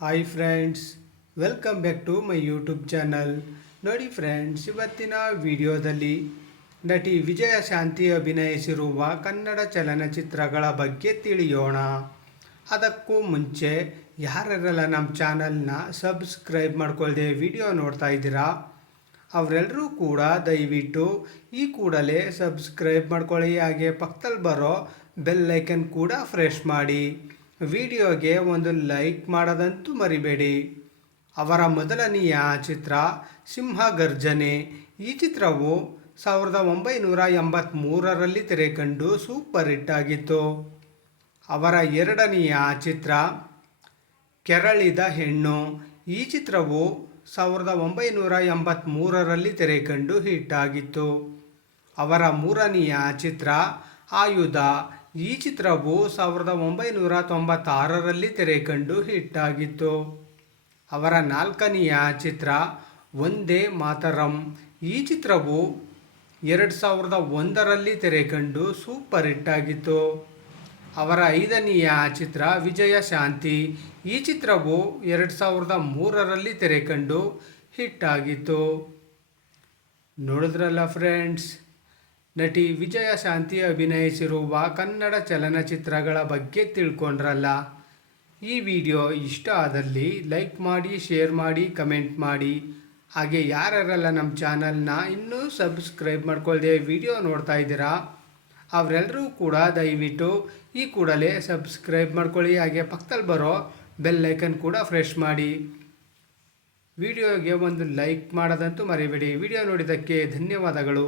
Hi friends, welcome back to my YouTube channel. ನೋಡಿ friends, ಇವತ್ತಿನ ವಿಡಿಯೋದಲ್ಲಿ ನಟಿ ವಿಜಯ ಶಾಂತಿ ಅಭಿನಯಿಸಿರುವ ಕನ್ನಡ ಚಲನಚಿತ್ರಗಳ ಬಗ್ಗೆ ತಿಳಿಯೋಣ. ಅದಕ್ಕೂ ಮುಂಚೆ ಯಾರೆಲ್ಲ ನಮ್ಮ ಚಾನಲ್ನ ಸಬ್ಸ್ಕ್ರೈಬ್ ಮಾಡ್ಕೊಳ್ಳದೆ ವಿಡಿಯೋ ನೋಡ್ತಾ ಇದ್ದೀರಾ ಅವರೆಲ್ಲರೂ ಕೂಡ ದಯವಿಟ್ಟು ಈ ಕೂಡಲೇ ಸಬ್ಸ್ಕ್ರೈಬ್ ಮಾಡ್ಕೊಳ್ಳಿ. ಹಾಗೆ ಪಕ್ಕದಲ್ಲಿ ಬರೋ ಬೆಲ್ ಐಕನ್ ಕೂಡ ಪ್ರೆಸ್ ಮಾಡಿ. ವಿಡಿಯೋಗೆ ಒಂದು ಲೈಕ್ ಮಾಡೋದಂತೂ ಮರಿಬೇಡಿ. ಅವರ ಮೊದಲನೆಯ ಚಿತ್ರ ಸಿಂಹಗರ್ಜನೆ. ಈ ಚಿತ್ರವು 1983ರಲ್ಲಿ ತೆರೆಕಂಡು ಸೂಪರ್ ಹಿಟ್ ಆಗಿತ್ತು. ಅವರ ಎರಡನೆಯ ಚಿತ್ರ ಕೆರಳಿದ ಹೆಣ್ಣು. ಈ ಚಿತ್ರವು 1983ರಲ್ಲಿ ತೆರೆಕಂಡು ಹಿಟ್ ಆಗಿತ್ತು. ಅವರ ಮೂರನೆಯ ಚಿತ್ರ ಆಯುಧ. ಈ ಚಿತ್ರವು 1996ರಲ್ಲಿ ತೆರೆಕಂಡು ಹಿಟ್ ಆಗಿತ್ತು. ಅವರ ನಾಲ್ಕನೆಯ ಚಿತ್ರ ವಂದೇ ಮಾತರಂ. ಈ ಚಿತ್ರವು 2001ರಲ್ಲಿ ತೆರೆಕಂಡು ಸೂಪರ್ ಹಿಟ್ ಆಗಿತ್ತು. ಅವರ ಐದನೆಯ ಚಿತ್ರ ವಿಜಯ ಶಾಂತಿ. ಈ ಚಿತ್ರವು 2003ರಲ್ಲಿ ತೆರೆಕಂಡು ಹಿಟ್ ಆಗಿತ್ತು. ನೋಡಿದ್ರಲ್ಲ ಫ್ರೆಂಡ್ಸ್, ನಟಿ ವಿಜಯ ಶಾಂತಿ ಅಭಿನಯಿಸಿರುವ ಕನ್ನಡ ಚಲನಚಿತ್ರಗಳ ಬಗ್ಗೆ ತಿಳ್ಕೊಂಡ್ರಲ್ಲ. ಈ ವಿಡಿಯೋ ಇಷ್ಟ ಆದಲ್ಲಿ ಲೈಕ್ ಮಾಡಿ, ಶೇರ್ ಮಾಡಿ, ಕಮೆಂಟ್ ಮಾಡಿ. ಹಾಗೆ ಯಾರೆಲ್ಲ ನಮ್ಮ ಚಾನಲ್ನ ಇನ್ನೂ ಸಬ್ಸ್ಕ್ರೈಬ್ ಮಾಡ್ಕೊಳ್ಳದೆ ವಿಡಿಯೋ ನೋಡ್ತಾ ಇದ್ದೀರಾ ಅವರೆಲ್ಲರೂ ಕೂಡ ದಯವಿಟ್ಟು ಈ ಕೂಡಲೇ ಸಬ್ಸ್ಕ್ರೈಬ್ ಮಾಡ್ಕೊಳ್ಳಿ. ಹಾಗೆ ಪಕ್ಕದಲ್ಲಿ ಬರೋ ಬೆಲ್ ಐಕನ್ ಕೂಡ ಪ್ರೆಸ್ ಮಾಡಿ. ವಿಡಿಯೋಗೆ ಒಂದು ಲೈಕ್ ಮಾಡೋದಂತೂ ಮರಿಬೇಡಿ. ವಿಡಿಯೋ ನೋಡಿದ್ದಕ್ಕೆ ಧನ್ಯವಾದಗಳು.